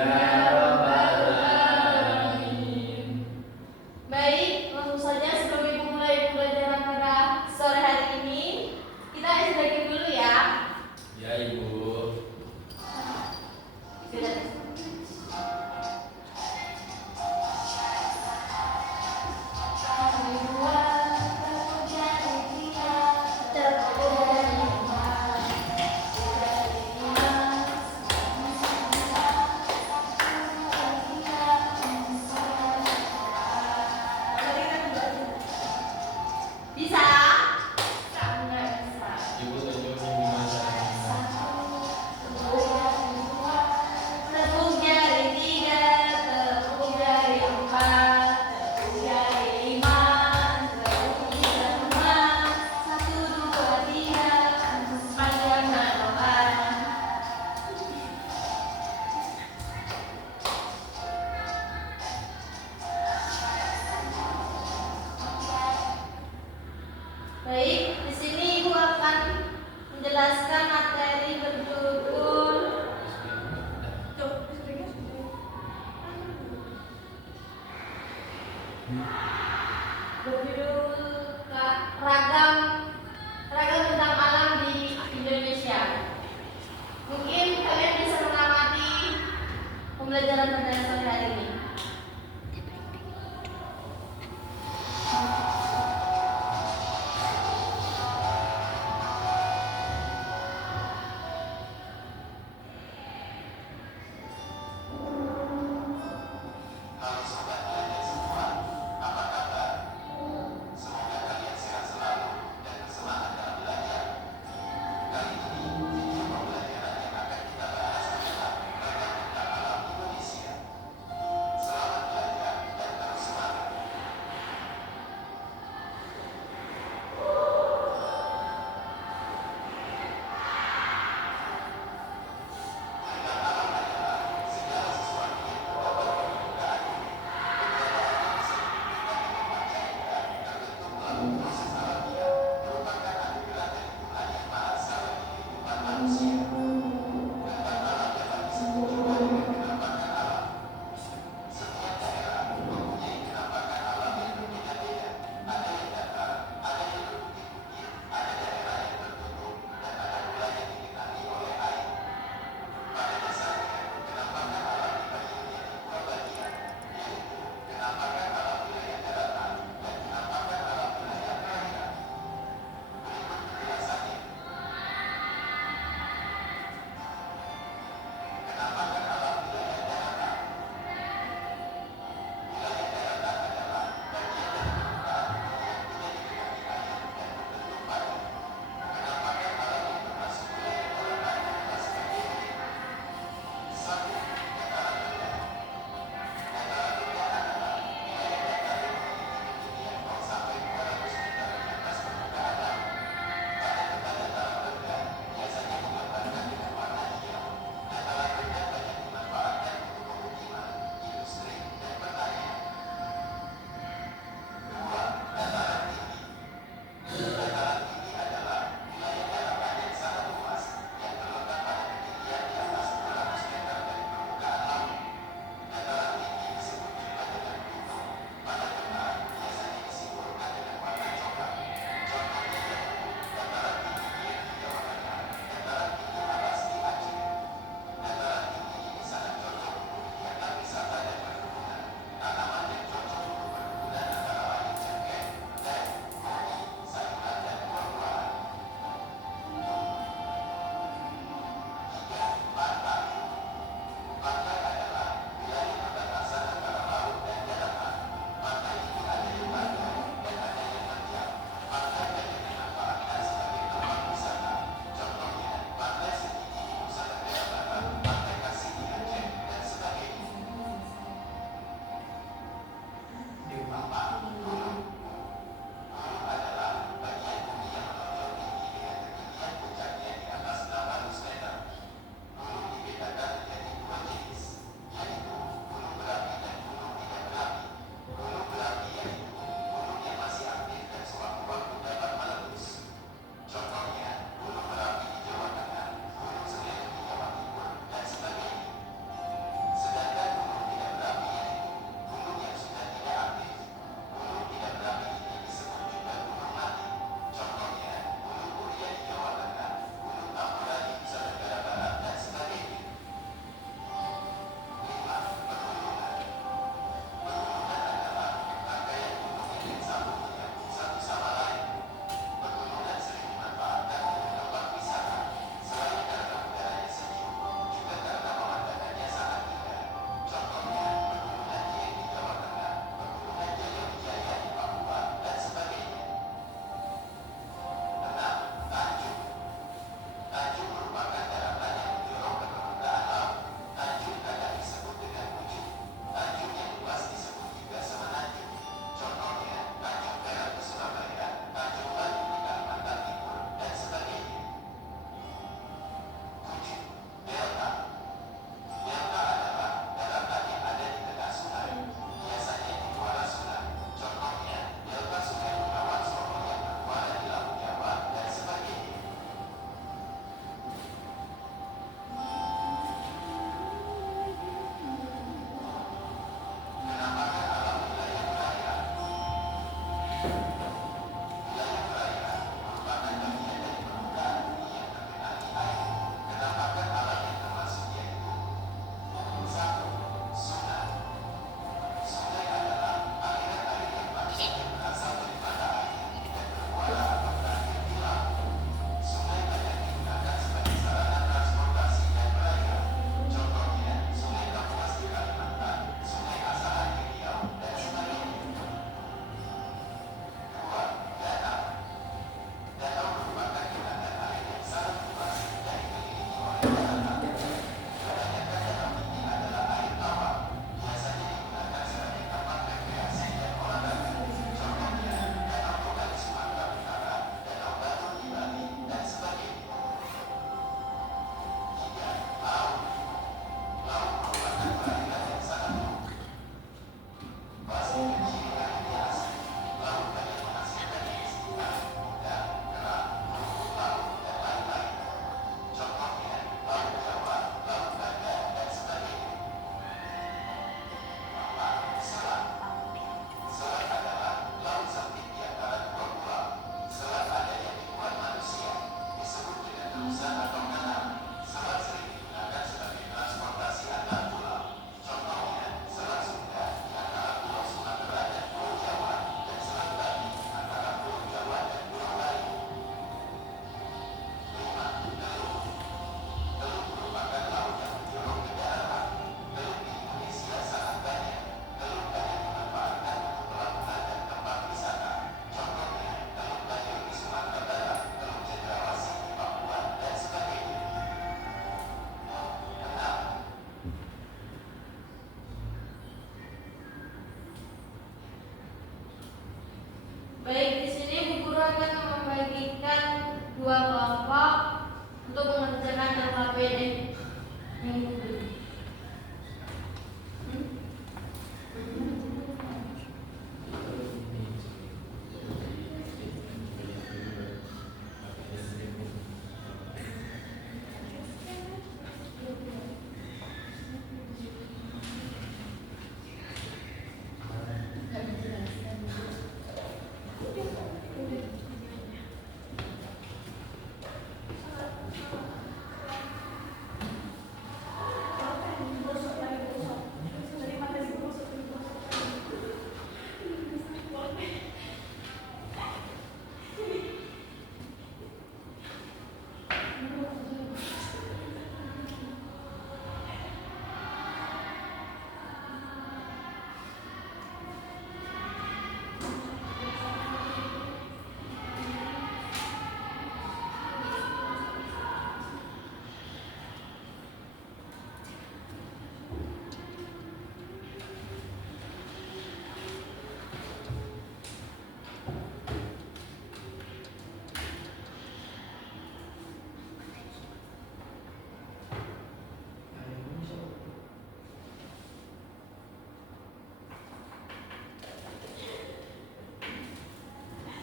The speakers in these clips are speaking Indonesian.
rabbal alamin. Baik, langsung saja sebelum Ibu mulai pembelajaran pada sore hari ini, kita istirahat dulu ya. Ya, Ibu. Bisa? Ibu tunjukin gimana caranya. Tepuk jari 3, tepuk jari 4, tepuk jari 5, tepuk jari 6, 1, 2, 3, sepanjang nafas. Baik, di sini Ibu akan menjelaskan materi berjudul ragam bentang alam di Indonesia. Mungkin kalian bisa mengamati pembelajaran pada sore hari ini. Halo sobat belajar semua, apa kabar? Semoga kalian sehat selalu dan bersemangat dalam belajar. Kali ini, video pembelajaran yang akan kita bahas adalah ragam bentang alam Indonesia. Baik, di sini Bu Guru akan membagikan dua kelompok untuk mengerjakan LKPD minggu ini.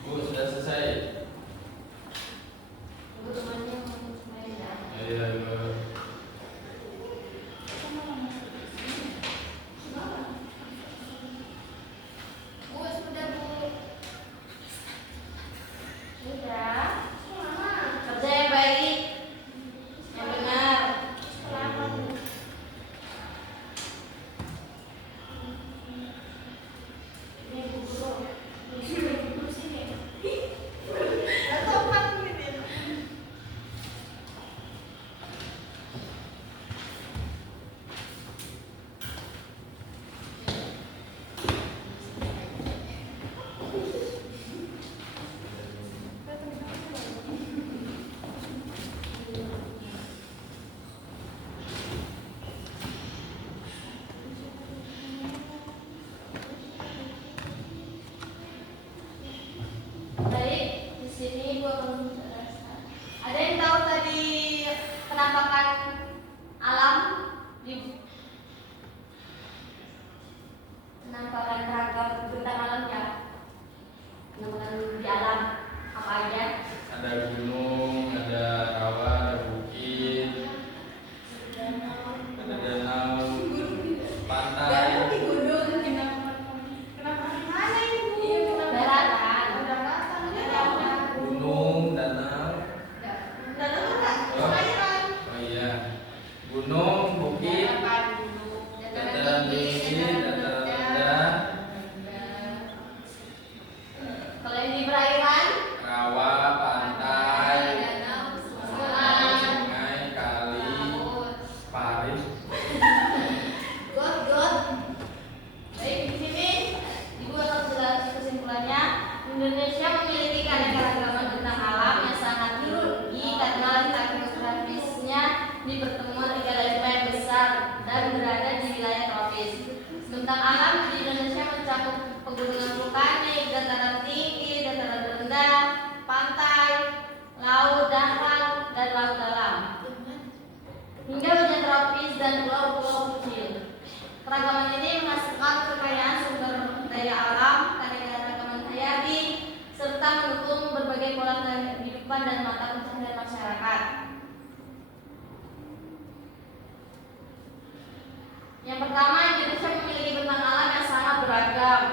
Bu, sudah selesai. Bu temannya mau main ya. Ayo, ayo. Bu, sudah Bu. Sudah. Kerja yang baik, yang benar. Ini Bu Guru. Baik, di sini gua akan menjelaskan. Ada yang tahu tadi penampakan alam di penampakan ragam tentang alam ya? Penampakan di alam apa aja? Ada gunung, ada rawa, ada bukit, ada danau, pantai. Gunung, danau. Oh iya. Gunung, bukit, dataran tinggi, dataran rendah, Kalau yang di perairan, rawa, pantai, sungai, kali, parit. got. Baik, di sini Ibu akan menjelaskan kesimpulannya. Indonesia memiliki keanekaragaman tentang alam yang sangat tinggi karena letak geografisnya di pertemuan tiga yang besar dan berada di wilayah tropis. Tentang alam di Indonesia mencakup pegunungan vulkanik, dataran tinggi, dataran rendah, pantai, laut dangkal, dan laut dalam, hingga hujan tropis dan pulau-pulau kecil. Keragaman ini menghasilkan kekayaan sumber daya alam, keanekaragaman hayati, serta mendukung berbagai pola kehidupan dan mata pencaharian masyarakat. Yang pertama, Indonesia memiliki bentang alam yang sangat beragam,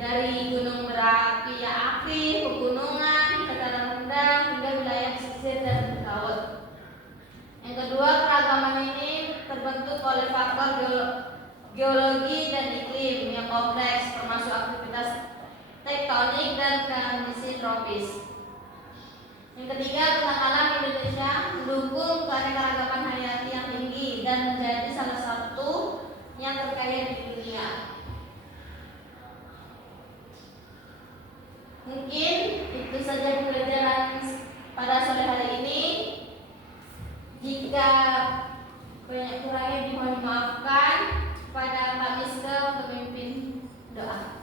dari gunung berapi aktif, pegunungan, dataran rendah, hingga wilayah pesisir dan laut. Yang kedua, keragaman ini terbentuk oleh faktor geologi dan iklim yang kompleks, termasuk aktivitas tektonik dan kondisi tropis. Yang ketiga, tentang alam Indonesia mendukung keanekaragaman hayati yang tinggi dan menjadi salah satu yang terkaya di dunia. Mungkin itu saja pembelajaran pada sore hari ini. Jika banyak kurangnya dimohon dimaafkan. Kepada Pak Miske untuk memimpin doa.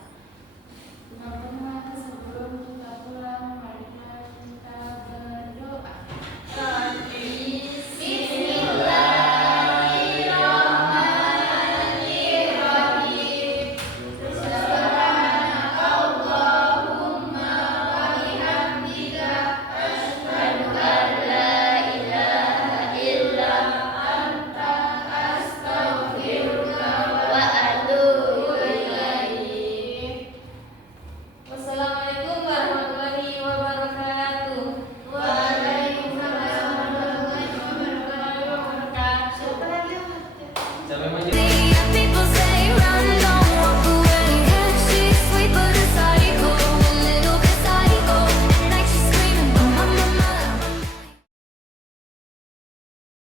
Siapa yang